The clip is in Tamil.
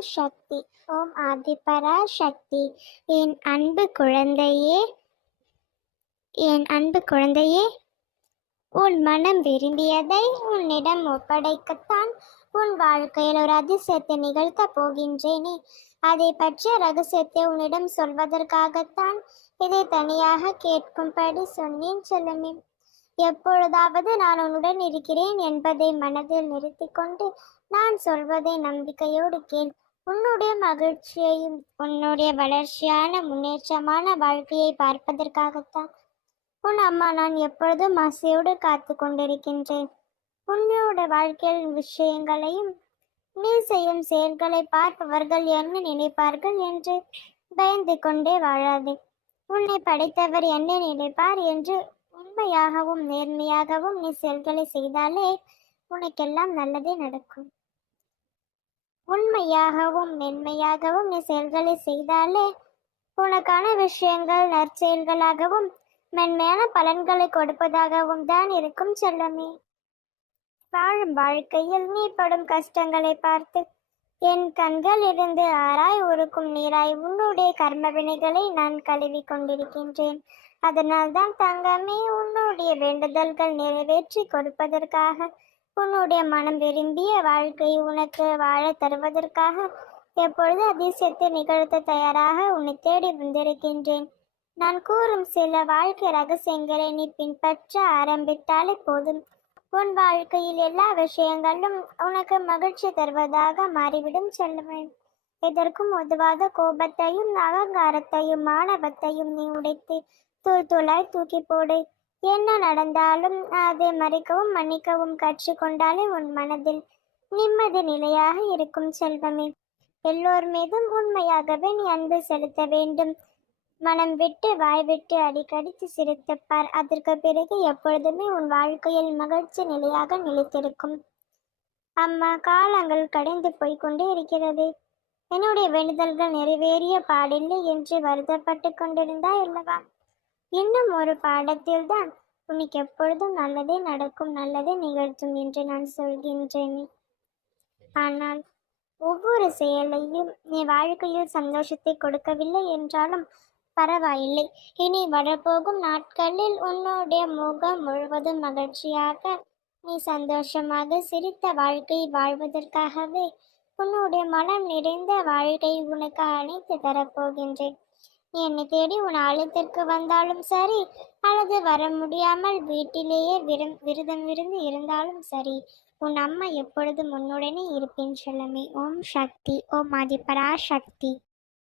ஓம் சக்தி. ஓம் ஆதிபரா சக்தி. என் அன்பு குழந்தையே என் அன்பு குழந்தையே உன் மனம் விரும்பியதை உன்னிடம் ஒப்படைக்கத்தான் உன் வாழ்க்கையில் ஒரு அதிசயத்தை நிகழ்த்த போகின்றேனே. அதை பற்றிய ரகசியத்தை உன்னிடம் சொல்வதற்காகத்தான் இதை தனியாக கேட்கும்படி சொன்னேன் செல்லமே. எப்பொழுதாவது நான் உன்னுடன் இருக்கிறேன் என்பதை மனதில் நிறுத்தி கொண்டு நான் சொல்வதை நம்பிக்கையோடு கேள். உன்னுடைய மகிழ்ச்சியையும் உன்னுடைய வளர்ச்சியான முன்னேற்றமான வாழ்க்கையை பார்ப்பதற்காகத்தான் உன் அம்மா நான் எப்பொழுதும் ஆசையோடு காத்து கொண்டிருக்கின்றேன். உன்னோட வாழ்க்கையில் விஷயங்களையும் நீ செய்யும் செயல்களை பார்ப்பவர்கள் என்ன நினைப்பார்கள் என்று பயந்து கொண்டே வாழாதே. உன்னை படைத்தவர் என்ன நினைப்பார் என்று உண்மையாகவும் நேர்மையாகவும் நீ செயல்களை செய்தாலே உனக்கெல்லாம் நல்லதே நடக்கும். உண்மையாகவும் மென்மையாகவும் நீ செயல்களை செய்தாலே உனக்கான விஷயங்கள் நற்செயல்களாகவும் மென்மையான பலன்களை கொடுப்பதாகவும் தான் இருக்கும் செல்லமே. வாழும் வாழ்க்கையில் நீ படும் கஷ்டங்களை பார்த்து என் கண்கள் இருந்து ஆராய் உருக்கும் நீராய் உன்னுடைய கர்ம வினைகளை நான் கழுவி கொண்டிருக்கின்றேன். அதனால்தான் தங்கமே உன்னுடைய வேண்டுதல்கள் நிறைவேற்றி கொடுப்பதற்காக உன்னுடைய மனம் விரும்பிய வாழ்க்கை உனக்கு வாழ தருவதற்காக எப்பொழுது அதிசயத்தை நிகழ்த்த தயாராக உன்னை தேடி வந்திருக்கின்றேன். நான் கூறும் சில வாழ்க்கை ரகசியங்களை நீ பின்பற்ற ஆரம்பித்தாலே போதும். உன் வாழ்க்கையில் எல்லா விஷயங்களும் உனக்கு மகிழ்ச்சி தருவதாக மாறிவிடும் செல்லுவேன் எதற்கும் உதவாத கோபத்தையும் அகங்காரத்தையும் மாணவத்தையும் நீ உடைத்து தூள் தூளாய் தூக்கி போடு. என்ன நடந்தாலும் அதை மறைக்கவும் மன்னிக்கவும் கற்றுக்கொண்டாலே உன் மனதில் நிம்மதி நிலையாக இருக்கும் செல்வமே. எல்லோர் மீதும் உண்மையாகவே நீ அன்பு செலுத்த வேண்டும். மனம் விட்டு வாய் விட்டு அடிக்கடித்து சிரித்துப்பார். அதற்கு பிறகு எப்பொழுதுமே உன் வாழ்க்கையில் மகிழ்ச்சி நிலையாக நிலைத்திருக்கும். அம்மா காலங்கள் கடைந்து போய்க்கொண்டே இருக்கிறது. என்னுடைய வேண்டுதல்கள் நிறைவேறிய பாடில்லை என்று வருத்தப்பட்டு கொண்டிருந்தாய் அல்லவா? இன்னும் ஒரு பாடத்தில் தான் உனக்கு எப்பொழுதும் நல்லதே நடக்கும் நல்லதே நிகழ்த்தும் என்று நான் சொல்கின்றேன். ஆனால் ஒவ்வொரு செயலையும் நீ வாழ்க்கையில் சந்தோஷத்தை கொடுக்கவில்லை என்றாலும் பரவாயில்லை. இனி வரப்போகும் நாட்களில் உன்னுடைய முகம் முழுவதும் மகிழ்ச்சியாக நீ சந்தோஷமாக சிரித்த வாழ்க்கை வாழ்வதற்காகவே உன்னுடைய மனம் நிறைந்த வாழ்க்கை உனக்கு அணைத்து தரப்போகின்றேன். என்னை தேடி உன் ஆலயத்திற்கு வந்தாலும் சரி அல்லது வர முடியாமல் வீட்டிலேயே விரம் விரதம் விருந்து இருந்தாலும் சரி உன் அம்மா எப்பொழுதும் உன்னுடனே இருப்பேன் செல்லமே. ஓம் சக்தி ஓம் ஆதிபரா சக்தி.